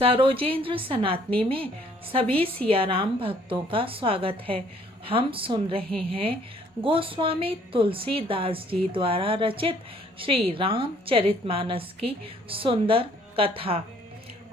सरोजेंद्र सनातनी में सभी सियाराम भक्तों का स्वागत है। हम सुन रहे हैं गोस्वामी तुलसीदास जी द्वारा रचित श्री रामचरितमानस की सुंदर कथा।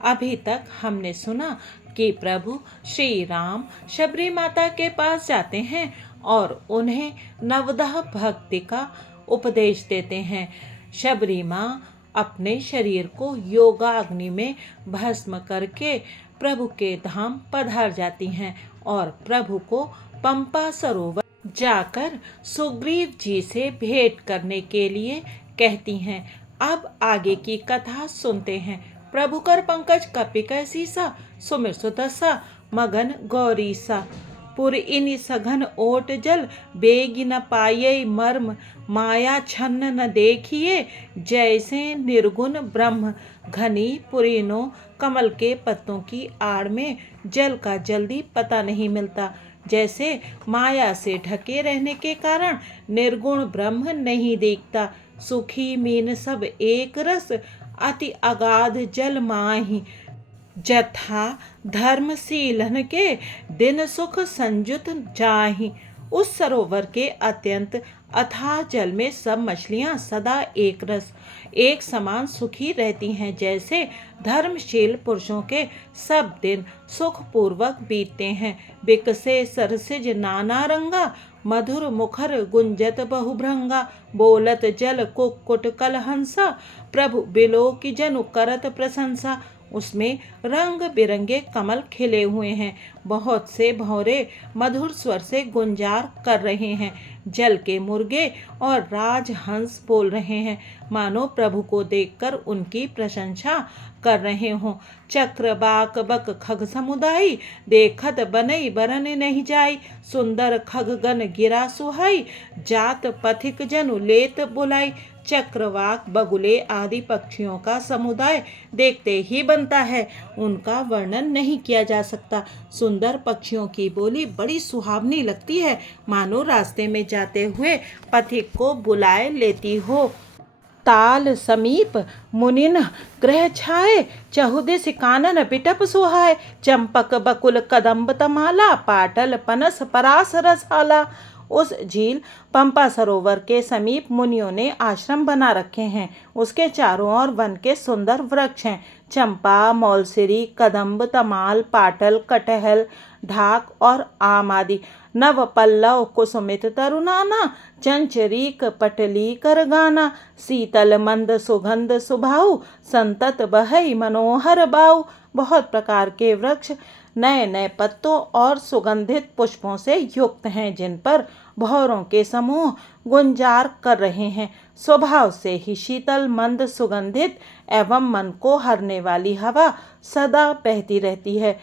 अभी तक हमने सुना कि प्रभु श्री राम शबरी माता के पास जाते हैं और उन्हें नवदह भक्ति का उपदेश देते हैं। शबरी माँ अपने शरीर को योगाग्नि में भस्म करके प्रभु के धाम पधार जाती हैं और प्रभु को पंपा सरोवर जाकर सुग्रीव जी से भेंट करने के लिए कहती हैं। अब आगे की कथा सुनते हैं। प्रभु कर पंकज कपि कैसीसा, सुमिर सुदसा मगन गौरीसा। पुर इन सघन ओट जल, बेग न पाये मर्म, माया छन्न न देखिए, जैसे निर्गुण ब्रह्म। घनी पुरीनो कमल के पत्तों की आड़ में जल का जल्दी पता नहीं मिलता। जैसे माया से ढके रहने के कारण निर्गुण ब्रह्म नहीं दिखता। सुखी मीन सब एक रस, अति अगाध जल माही। जथा धर्मशीलन के दिन सुख संजुत जाहि। उस सरोवर के अत्यंत अथाह जल में सब मछलियां सदा एक रस एक समान सुखी रहती हैं। जैसे धर्मशील पुरुषों के सब दिन सुखपूर्वक बीतते हैं। बिकसे सरसिज नाना रंगा, मधुर मुखर गुंजत बहुभ्रंगा। बोलत जल कुक्कुट कलहंसा, प्रभु बिलो की जनु करत प्रशंसा। उसमें रंग बिरंगे कमल खिले हुए हैं। बहुत से भौरे मधुर स्वर से गुंजार कर रहे हैं। जल के मुर्गे और राजहंस बोल रहे हैं, मानो प्रभु को देखकर उनकी प्रशंसा कर रहे हों। चक्र बाक बक खग समुदाई, देखत बनई बरन नहीं जाई। सुंदर खग गण गिरा सुहाई, जात पथिक जनु लेत बुलाई। चक्रवाक बगुले आदि पक्षियों का समुदाय देखते ही बनता है, उनका वर्णन नहीं किया जा सकता। सुंदर पक्षियों की बोली बड़ी सुहावनी लगती है, मानो रास्ते में जाते हुए पथिक को बुलाए लेती हो। ताल समीप मुनिन ग्रह छाए, चहुदिस कानन बिटप सुहाए। चंपक बकुल कदम्ब तमाला, पाटल पनस परास रसाला। उस झील पंपा सरोवर के समीप मुनियों ने आश्रम बना रखे हैं। उसके चारों ओर वन के सुंदर वृक्ष हैं। चंपा, मौलसिरी, कदम्ब, तमाल, पाटल, कटहल, ढाक और आम आदि। नव पल्लव कुसुमित तरुनाना, चंचरीक पटली कर गाना। शीतल मंद सुगंध सुभाऊ, संतत बहई मनोहर बाऊ। बहुत प्रकार के वृक्ष नए नए पत्तों और सुगंधित पुष्पों से युक्त हैं, जिन पर भौरों के समूह गुंजार कर रहे हैं। स्वभाव से ही शीतल मंद सुगंधित एवं मन को हरने वाली हवा सदा बहती रहती है।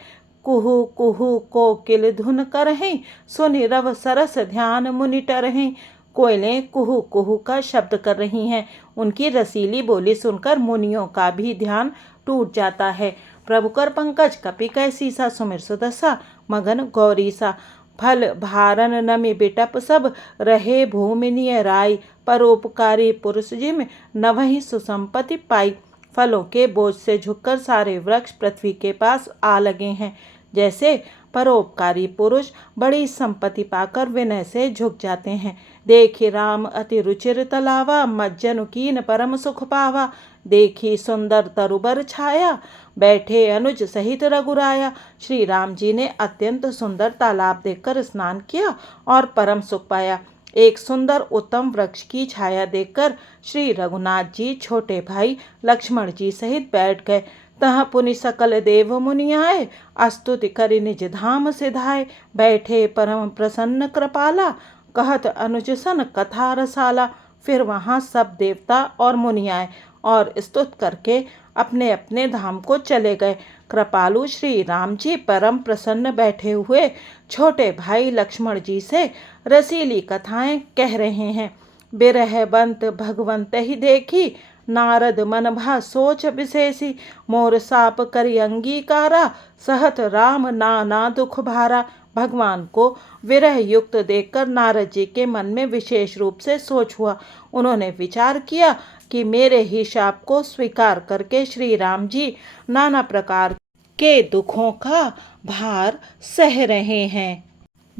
कुहू कुहू कोकिल धुन करहीं, सुनि रव सरस ध्यान मुनि टरहीं। कोयलें कुहू कुहू का शब्द कर रही हैं। उनकी रसीली बोली सुनकर मुनियों का भी ध्यान टूट जाता है। प्रभु कर पंकज कपि कैसीसा, सुमिर सुदसा मगन गौरीसा। फल भारन नमि बिटप सब, रहे भूमि निय राई। परोपकारी पुरुष जिम नवहि सुसंपत्ति पाई। फलों के बोझ से झुककर सारे वृक्ष पृथ्वी के पास आ लगे हैं। जैसे परोपकारी पुरुष बड़ी संपत्ति पाकर विनय से झुक जाते हैं। देखि राम अति रुचिर तलावा, मज्जनु कीन परम सुख पावा। देखी सुंदर तरुबर छाया, बैठे अनुज सहित रघुराया। श्री राम जी ने अत्यंत सुंदर तालाब देखकर स्नान किया और परम सुख पाया। एक सुंदर उत्तम वृक्ष की छाया देखकर श्री रघुनाथ जी छोटे भाई लक्ष्मण जी सहित बैठ गए। तह पुनि सकल देव मुनि आए, स्तुति करि निज धाम सिधाए। बैठे परम प्रसन्न कृपाला, कहत अनुज सन कथा रसाला। फिर वहाँ सब देवता और मुनि आए और स्तुत करके अपने अपने धाम को चले गए। कृपालु श्री राम जी परम प्रसन्न बैठे हुए छोटे भाई लक्ष्मण जी से रसीली कथाएं कह रहे हैं। बिरह बंत भगवंत ही देखी, नारद मन भा सोच विशेषी। मोर साप करि अंगीकारा, सहत राम नाना दुख भारा। भगवान को विरह युक्त देखकर नारद जी के मन में विशेष रूप से सोच हुआ। उन्होंने विचार किया कि मेरे ही शाप को स्वीकार करके श्री राम जी नाना प्रकार के दुखों का भार सह रहे हैं,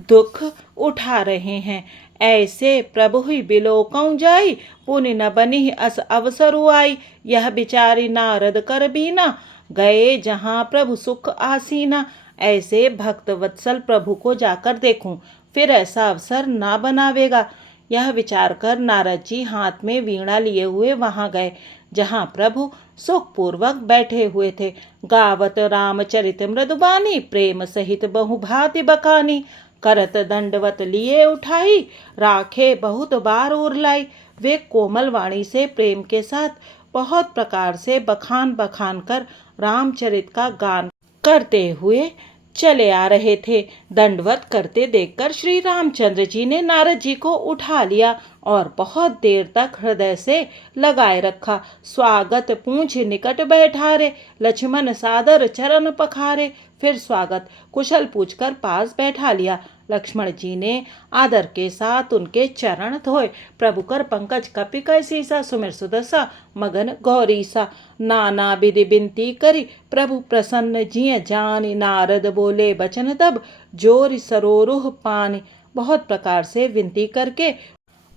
दुख उठा रहे हैं। ऐसे प्रभु ही बिलोकं जाई, पुनि न बनी अस अवसर आई। यह बिचारी नारद कर बीना, गए जहाँ प्रभु सुख आसीना। ऐसे भक्त वत्सल प्रभु को जाकर देखूं, फिर ऐसा अवसर ना बनावेगा। यह विचार कर नारद जी हाथ में वीणा लिए हुए वहां गए, जहाँ प्रभु सुखपूर्वक बैठे हुए थे। गावत रामचरित मृदुबानी, प्रेम सहित बहुभांति बखानी। करत दंडवत लिए उठाई, राखे बहुत बार उरलाई। वे कोमल वाणी से प्रेम के साथ बहुत प्रकार से बखान बखान कर रामचरित का गान करते हुए चले आ रहे थे। दंडवत करते देखकर श्री रामचंद्र जी ने नारद जी को उठा लिया और बहुत देर तक हृदय से लगाए रखा। स्वागत पूछ निकट बैठारे, लक्ष्मण सादर चरण पखारे। फिर स्वागत कुशल पूछकर पास बैठा लिया। लक्ष्मण जी ने आदर के साथ उनके चरण धोए। प्रभु कर पंकज कपि कैसीसा, सुमिर सुदसा मगन गौरीसा। नाना विधि बिनती करी, प्रभु प्रसन्न जिय जानी। नारद बोले बचन तब, जोर सरोरुह पानी। बहुत प्रकार से विनती करके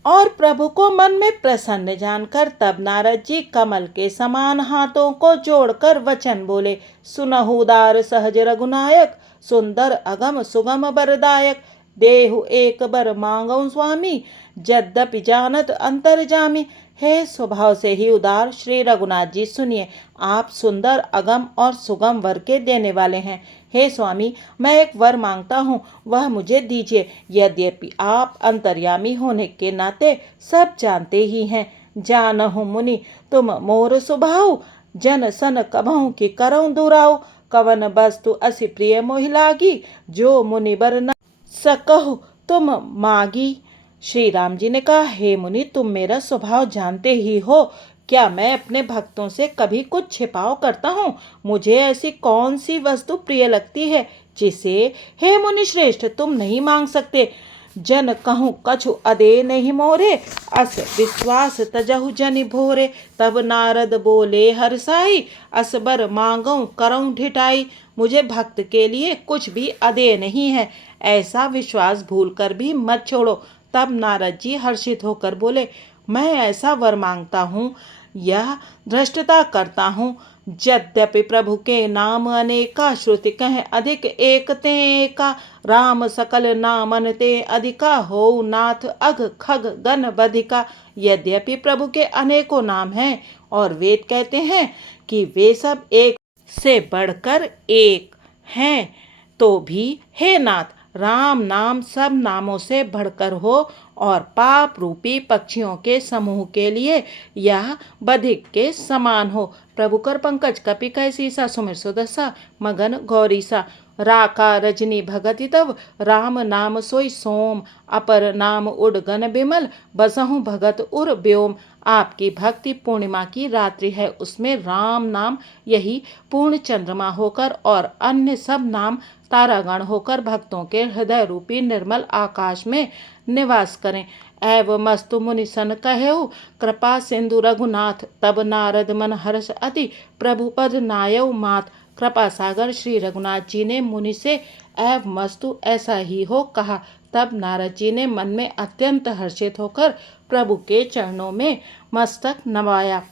और प्रभु को मन में प्रसन्न जानकर तब नारद जी कमल के समान हाथों को जोड़कर वचन बोले। सुनहु उदार सहज रघुनायक, सुंदर अगम सुगम बरदायक। देहु एक बर मांगऊ स्वामी, यद्यपि जानत अंतर्जामी। हे स्वभाव से ही उदार श्री रघुनाथ जी, सुनिए, आप सुंदर अगम और सुगम वर के देने वाले हैं। हे स्वामी, मैं एक वर मांगता हूँ, वह मुझे दीजिए। यद्यपि आप अंतर्यामी होने के नाते सब जानते ही हैं। जानहु मुनि तुम मोर सुभाऊ, जन सन कबहु की करऊं दुराऊ। कवन वस्तु असी प्रिय मोहि लागी, जो मुनि बर न सकहु तुम मागी। श्री राम जी ने कहा, हे मुनि, तुम मेरा स्वभाव जानते ही हो। क्या मैं अपने भक्तों से कभी कुछ छिपाव करता हूँ? मुझे ऐसी कौन सी वस्तु प्रिय लगती है जिसे हे मुनि श्रेष्ठ तुम नहीं मांग सकते। जन कहूँ कछु अदे नहीं मोरे, अस विश्वास तजहु जनि भोरे। तब नारद बोले हरसाई, असबर मांगऊं करऊं ढिठाई। मुझे भक्त के लिए कुछ भी अदे नहीं है, ऐसा विश्वास भूल कर भी मत छोड़ो। तब नारद जी हर्षित होकर बोले, मैं ऐसा वर मांगता हूँ, यह धृष्टता करता हूँ। यद्यपि प्रभु के नाम अनेका, श्रुति कह अधिक एक ते एका। राम सकल नामन ते अधिका, हो नाथ अघ खग गण बधिका। यद्यपि प्रभु के अनेकों नाम हैं और वेद कहते हैं कि वे सब एक से बढ़कर एक हैं, तो भी हे नाथ, राम नाम सब नामों से बढ़कर हो और पाप रूपी पक्षियों के समूह के लिए यह बधिक के समान हो। प्रभु कर पंकज कपि कैसीसा, सुमिर सुदसा मगन गौरीसा। राका रजनी भगति तब, राम नाम सोई सोम। अपर नाम उडगन बिमल, बसहु भगत उर व्योम। आपकी भक्ति पूर्णिमा की रात्रि है, उसमें राम नाम यही पूर्ण चंद्रमा होकर और अन्य सब नाम तारागण होकर भक्तों के हृदय रूपी निर्मल आकाश में निवास करें। एवं मस्तु मुनि सन कहेउ, कृपा सिंधु रघुनाथ। तब नारद मन हर्ष अति, प्रभु पद नायउ मात। कृपा सागर श्री रघुनाथ जी ने मुनि से एवं मस्तु ऐसा ही हो कहा। तब नारद जी ने मन में अत्यंत हर्षित होकर प्रभु के चरणों में मस्तक नवाया।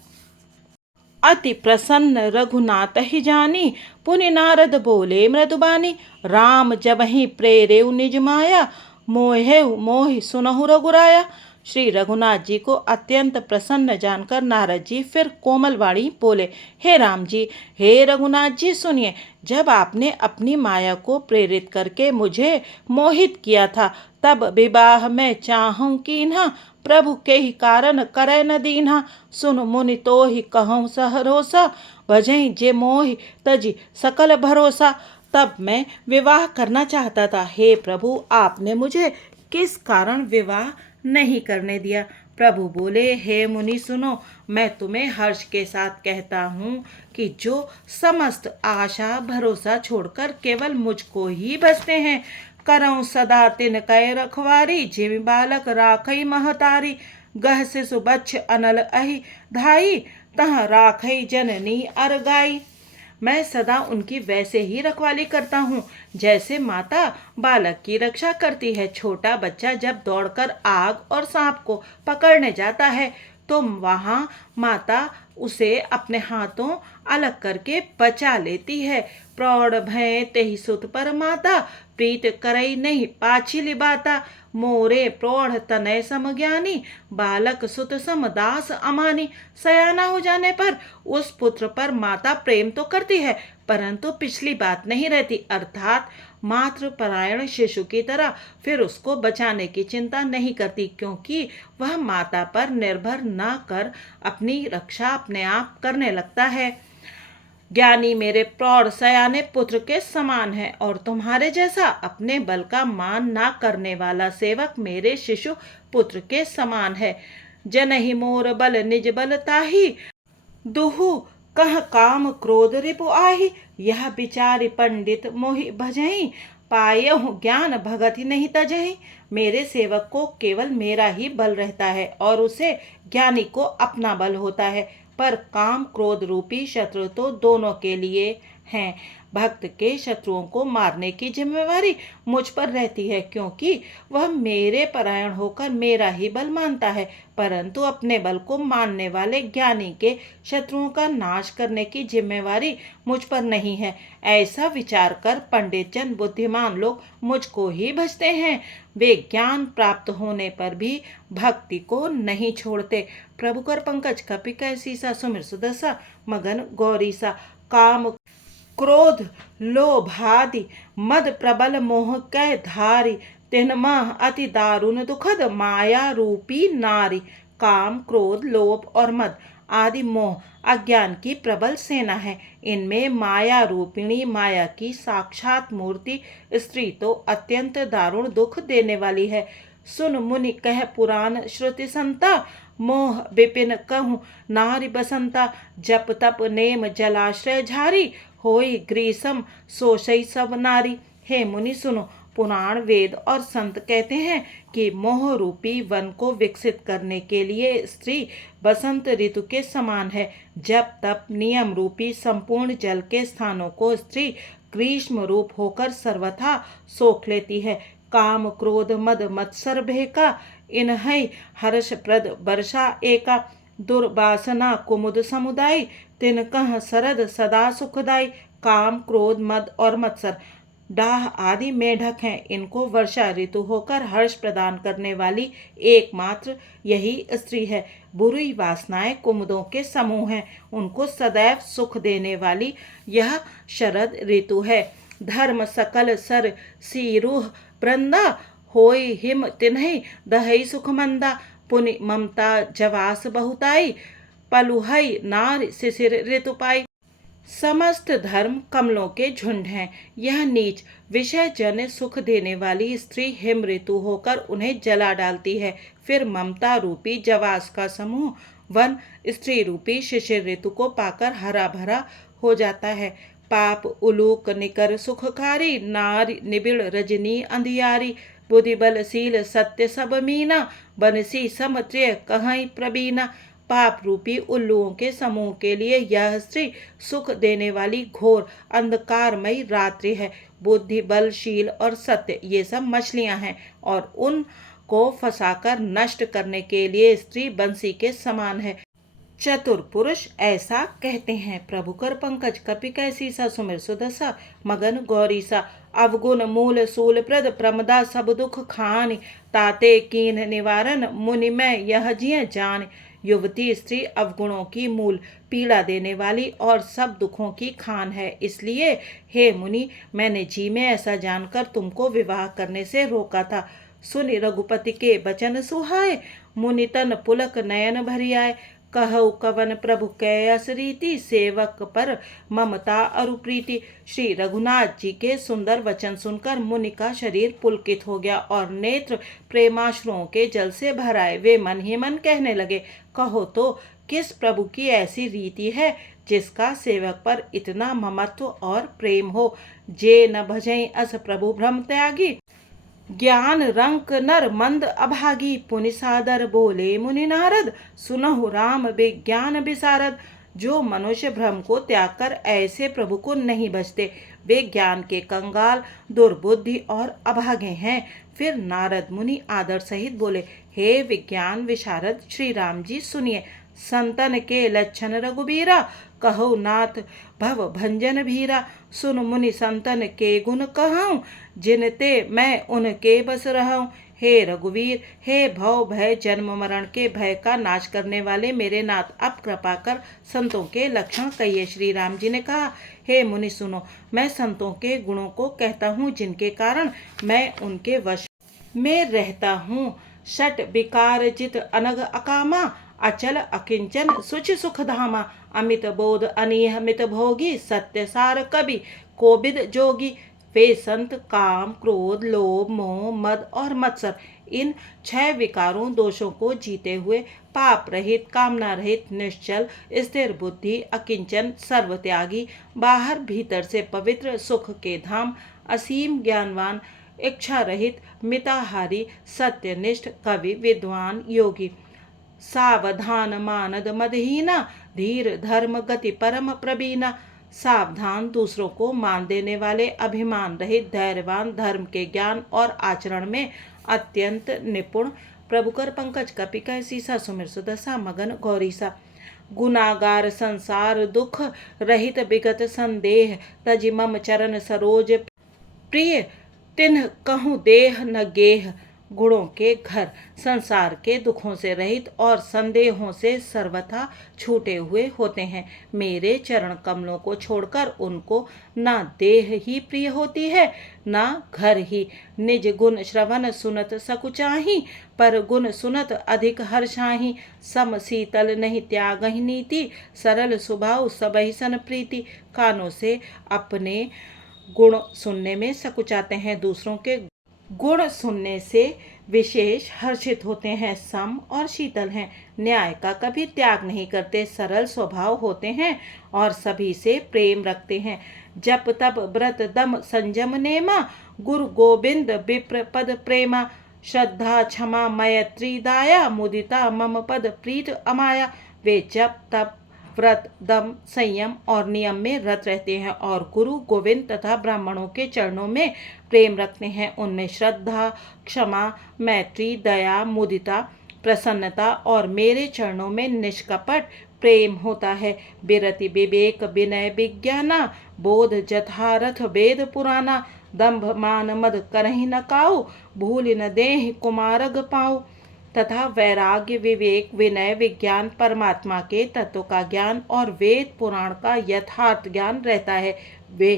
अति प्रसन्न रघुनाथ ही जानी, पुनि नारद बोले मृदुबानी। राम जब ही प्रेरेउ निज माया, मोहेउ मोहि सुनहु रघुराया। श्री रघुनाथ जी को अत्यंत प्रसन्न जानकर नारद जी फिर कोमल वाणी बोले, हे राम जी, हे रघुनाथ जी, सुनिए। जब आपने अपनी माया को प्रेरित करके मुझे मोहित किया था, तब विवाह में चाहूं कीन्हा, प्रभु के ही कारण करे न दीन्हा। सुन मुनि तो ही कहूँ सहरोसा, भजई जे मोहि तजी सकल भरोसा। तब मैं विवाह करना चाहता था, हे प्रभु, आपने मुझे किस कारण विवाह नहीं करने दिया। प्रभु बोले, हे मुनि सुनो, मैं तुम्हें हर्ष के साथ कहता हूँ कि जो समस्त आशा भरोसा छोड़कर केवल मुझको ही बसते हैं, करऊं सदा तिन कै रखवारी। जिमि बालक राखई महतारी, गह शिशु बच्छ अनल अहि धाई। तह राखई जननी अरगाई। मैं सदा उनकी वैसे ही रखवाली करता हूँ जैसे माता बालक की रक्षा करती है। छोटा बच्चा जब दौड़कर आग और सांप को पकड़ने जाता है तो वहाँ माता उसे अपने हाथों अलग करके बचा लेती है। प्रौढ़ भय तेहि सुत पर माता, प्रीत करई नहीं पाछिली बाता। मोरे प्रौढ़ तनय समज्ञानी, बालक सुत सम दास अमानी। सयाना हो जाने पर उस पुत्र पर माता प्रेम तो करती है परंतु पिछली बात नहीं रहती, अर्थात मातृपरायण शिशु की तरह फिर उसको बचाने की चिंता नहीं करती, क्योंकि वह माता पर निर्भर न कर अपनी रक्षा अपने आप करने लगता है। ज्ञानी मेरे प्रौढ़ सयाने पुत्र के समान है और तुम्हारे जैसा अपने बल का मान ना करने वाला सेवक मेरे शिशु पुत्र के समान है। जनहि मोर बल निज बल ताही, दुहु कह काम क्रोध रिपु आही। यह विचारी पंडित मोहि भजहि, पायहु ज्ञान भगत ही नहीं तजहि। मेरे सेवक को केवल मेरा ही बल रहता है और उसे ज्ञानी को अपना बल होता है, पर काम क्रोध रूपी शत्रु तो दोनों के लिए हैं। भक्त के शत्रुओं को मारने की जिम्मेवारी मुझ पर रहती है, क्योंकि वह मेरे परायण होकर मेरा ही बल मानता है, परंतु अपने बल को मानने वाले ज्ञानी के शत्रुओं का नाश करने की जिम्मेवारी मुझ पर नहीं है। ऐसा विचार कर पंडित जन बुद्धिमान लोग मुझको ही भजते हैं। वे ज्ञान प्राप्त होने पर भी भक्ति को नहीं छोड़ते। प्रभु कर पंकज कपि कैसी सा, सुमिर सुदसा मगन गौरी सा। काम क्रोध लोभादि मद प्रबल मोह कै धारी, तिन्मह अति दारुण दुखद माया रूपी नारी। काम क्रोध लोभ और मद आदि मोह अज्ञान की प्रबल सेना है। इनमें माया रूपिणी माया की साक्षात मूर्ति स्त्री तो अत्यंत दारुण दुख देने वाली है। सुन मुनि कह पुराण श्रुति संता, मोह विपिन कहूँ नारी बसंता। जप तप नेम जलाश्रय झारी, होई ग्रीसम सोशई सब नारी। हे मुनि सुनो, पुराण वेद और संत कहते हैं कि मोह रूपी वन को विकसित करने के लिए स्त्री बसंत ऋतु के समान है। जब तप नियम रूपी संपूर्ण जल के स्थानों को स्त्री ग्रीष्म रूप होकर सर्वथा सोख लेती है। काम क्रोध मद मत्सर भेका, इन्है हर्षप्रद वर्षा एका। दुर्वासना कुमुद समुदाय, तिनकह शरद सदा सुखदाई। काम क्रोध मद और मत्सर डाह आदि मेढक हैं, इनको वर्षा ऋतु होकर हर्ष प्रदान करने वाली एकमात्र यही स्त्री है। बुरी वासनाएं कुमुदों के समूह हैं, उनको सदैव सुख देने वाली यह शरद ऋतु है। धर्म सकल सर सीरूह वृंदा, होई हिम तिन्हि दहई सुख मंदा। पुनि ममता जवास बहुताई, पलुहई नार शिशिर ऋतु पाई। समस्त धर्म कमलों के झुंड हैं, यह नीच विषय जन सुख देने वाली स्त्री हिम ऋतु होकर उन्हें जला डालती है। फिर ममता रूपी जवास का समूह वन स्त्री रूपी शिशिर ऋतु को पाकर हरा भरा हो जाता है। पाप उलूक निकर सुखकारी, नारी निबिड़ रजनी अंधियारी। बुद्धि बलशील सत्य सब मीना, बनसी समत्र्य कहीं प्रवीणा। पाप रूपी उल्लुओं के समूह के लिए यह स्त्री सुख देने वाली घोर अंधकारमयी रात्रि है। बुद्धि बलशील और सत्य ये सब मछलियां हैं और उनको फंसाकर नष्ट करने के लिए स्त्री बंसी के समान है। चतुर पुरुष ऐसा कहते हैं। प्रभु कर पंकज कपि कैसी सा, सुमिर सुदसा मगन गौरी सा। अवगुण मूल सूल प्रद प्रमदा, सब दुख खान। ताते कीन निवारण मुनि मैं यह जिय जान। युवती स्त्री अवगुणों की मूल पीड़ा देने वाली और सब दुखों की खान है, इसलिए हे मुनि मैंने जी में ऐसा जानकर तुमको विवाह करने से रोका था। सुनि रघुपति के बचन सुहाए, मुनि तन पुलक नयन भरी आए। कहु कवन प्रभु कैयस रीति, सेवक पर ममता अरु प्रीति। श्री रघुनाथ जी के सुंदर वचन सुनकर मुनि का शरीर पुलकित हो गया और नेत्र प्रेमाश्रुओं के जल से भर आए। वे मन ही मन कहने लगे, कहो तो किस प्रभु की ऐसी रीति है जिसका सेवक पर इतना ममत्व और प्रेम हो। जे न भजई अस प्रभु भ्रम त्यागी, ज्ञान रंक नर मंद अभागी। पुनि सादर बोले मुनि नारद, सुनहु राम विज्ञान विशारद। जो मनुष्य भ्रम को त्याग कर ऐसे प्रभु को नहीं भजते वे ज्ञान के कंगाल, दुर्बुद्धि और अभागे हैं। फिर नारद मुनि आदर सहित बोले, हे विज्ञान विशारद श्री राम जी सुनिए। संतन के लक्षण रघुबीरा, कहो नाथ भव भंजन भीरा। सुन मुनि संतन के गुण कहूँ, जिनते मैं उनके बस रहूं। हे रघुवीर, हे भव भय जन्म मरण के भय का नाश करने वाले मेरे नाथ, अब कृपा कर संतों के लक्षण कहिए। श्री राम जी ने कहा, हे मुनि सुनो, मैं संतों के गुणों को कहता हूँ, जिनके कारण मैं उनके वश में रहता हूँ। षट विकार जित अनग अकामा, अचल अकिंचन सुच सुख धामा। अमित बोध अनियमित भोगी, सत्य सार कवि कोविद जोगी। वे संत काम, क्रोध, लोभ, मोह, मद और मत्सर, इन 6 विकारों दोषों को जीते हुए पाप रहित, कामना रहित, निश्चल, स्थिर बुद्धि, अकिंचन, सर्वत्यागी, बाहर भीतर से पवित्र, सुख के धाम, असीम ज्ञानवान, इच्छा रहित, मिताहारी, सत्यनिष्ठ, कवि, विद्वान, योगी, सावधान, मानद मदहीना, धीर, धर्म, गति, परम प्रवीणा। सावधान, दूसरों को मान देने वाले, अभिमान रहित, धैर्यवान, धर्म के ज्ञान और आचरण में अत्यंत निपुण। प्रभुकर पंकज कपि कह सीसा, सुमिर सुदशा मगन गौरीसा। गुनागार संसार दुख रहित विगत संदेह, तजि मम चरण सरोज प्रिय। तिन्ह कहूँ देह न गेह। गुणों के घर, संसार के दुखों से रहित और संदेहों से सर्वथा छूटे हुए होते हैं। मेरे चरण कमलों को छोड़कर उनको ना देह ही प्रिय होती है, ना घर ही। निज गुण श्रवण सुनत सकुचाही, पर गुण सुनत अधिक हर्षाही। सम शीतल नहीं त्यागहि नीति, सरल स्वभाव सबहि सन प्रीति। कानों से अपने गुण सुनने में सकुचाते हैं, दूसरों के गुण सुनने से विशेष हर्षित होते हैं। सम और शीतल हैं, न्याय का कभी त्याग नहीं करते, सरल स्वभाव होते हैं और सभी से प्रेम रखते हैं। जप तप व्रत दम संयम नेमा, गुरु गोविंद विप्र पद प्रेमा। श्रद्धा क्षमा मैत्री दाया, मुदिता मम पद प्रीत अमाया। वे जप तप व्रत दम संयम और नियम में रत रहते हैं और गुरु गोविंद तथा ब्राह्मणों के चरणों में प्रेम रखते हैं। उनमें श्रद्धा, क्षमा, मैत्री, दया, मुदिता, प्रसन्नता और मेरे चरणों में निष्कपट प्रेम होता है। बिरति विवेक विनय विज्ञाना, बोध जथारथ वेद पुराना। दंभ मान मद करहि न काऊ, भूल न देहि कुमारग पाऊ। तथा वैराग्य, विवेक, विनय, विज्ञान, परमात्मा के तत्व का ज्ञान और वेद पुराण का यथार्थ ज्ञान रहता है। वे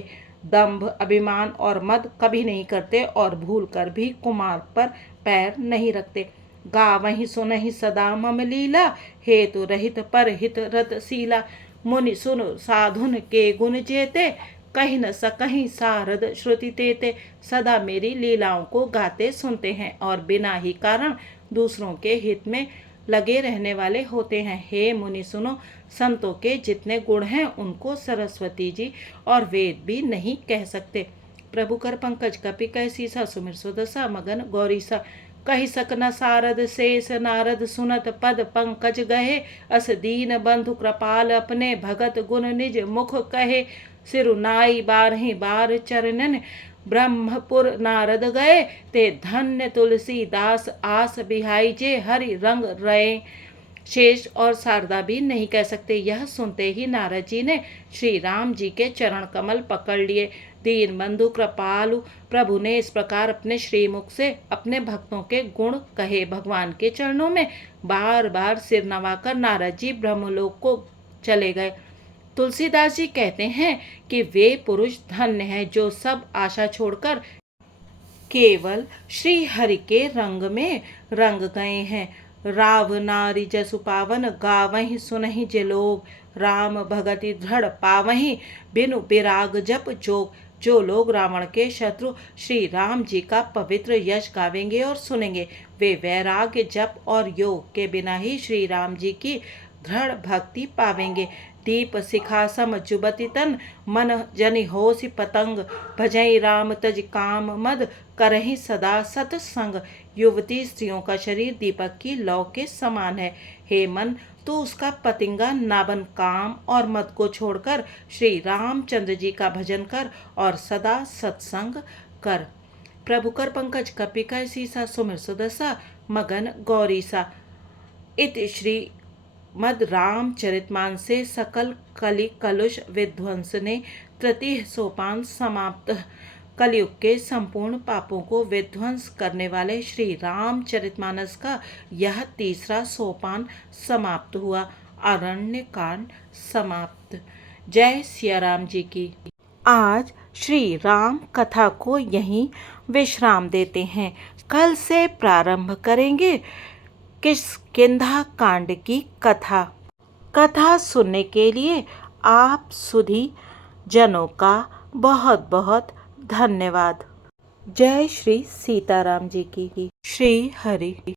दंभ, अभिमान और मद कभी नहीं करते और भूल कर भी कुमार पर पैर नहीं रखते। गावहि सुनहि सदा मम लीला, हेतु रहित पर हित रतशीला। मुनि सुन साधुन के गुण जेते, कहीं न सकहीं सारद श्रुति तेते। सदा मेरी लीलाओं को गाते सुनते हैं और बिना ही कारण दूसरों के हित में लगे रहने वाले होते हैं। हे मुनि सुनो, संतों के जितने गुण हैं उनको सरस्वती जी और वेद भी नहीं कह सकते। प्रभु कर पंकज कपि कह सीसा, सुमिर सुदशा मगन गौरीसा। कहि सक न सारद शेष नारद, सुनत पद पंकज गहे। अस दीन बंधु कृपाल, अपने भगत गुण निज मुख कहे। सिरुनाई 12 बार चरणन, ब्रह्मपुर नारद गए। ते धन्य तुलसीदास, आस बिहाई जे हरि रंग रहे। शेष और शारदा भी नहीं कह सकते। यह सुनते ही नारद जी ने श्री राम जी के चरण कमल पकड़ लिए। दीन बंधु कृपालु प्रभु ने इस प्रकार अपने श्रीमुख से अपने भक्तों के गुण कहे। भगवान के चरणों में बार बार सिर नवाकर नारद जी ब्रह्मलोक को चले गए। तुलसीदास जी कहते हैं कि वे पुरुष धन्य हैं जो सब आशा छोड़कर केवल श्री हरि के रंग में रंग गए हैं। राव नारी जसु पावन, गावहि सुनहि जे लोग। राम भगति दृढ़ पावहि, बिनु विराग जप जोग। जो लोग रावण के शत्रु श्री राम जी का पवित्र यश गावेंगे और सुनेंगे, वे वैराग्य जप और योग के बिना ही श्री राम जी की दृढ़ भक्ति पावेंगे। दीप शिखा सम जुबति तन, मन जनि होसि पतंग, भजई राम तज काम मद, करहि सदा सतसंग। युवती स्त्रियों का शरीर दीपक की लौ के समान है। हे मन, तू उसका पतिंगा ना बन, काम और मद को छोड़कर श्री रामचंद्र जी का भजन कर और सदा सत्संग कर। प्रभु कर पंकज कपिका सीसा, सुमिर सुदसा मगन गौरीसा। इति श्री मद रामचरितमानसे सकल कलि कलुष विध्वंस ने तृतीय सोपान समाप्त। कलयुग के संपूर्ण पापों को विध्वंस करने वाले श्री रामचरितमानस का यह तीसरा सोपान समाप्त हुआ। अरण्य कांड समाप्त। जय सिया राम जी की। आज श्री राम कथा को यहीं विश्राम देते हैं। कल से प्रारंभ करेंगे किष्किंधा कांड की कथा। कथा सुनने के लिए आप सुधी जनों का बहुत बहुत धन्यवाद। जय श्री सीताराम जी की। श्री हरि।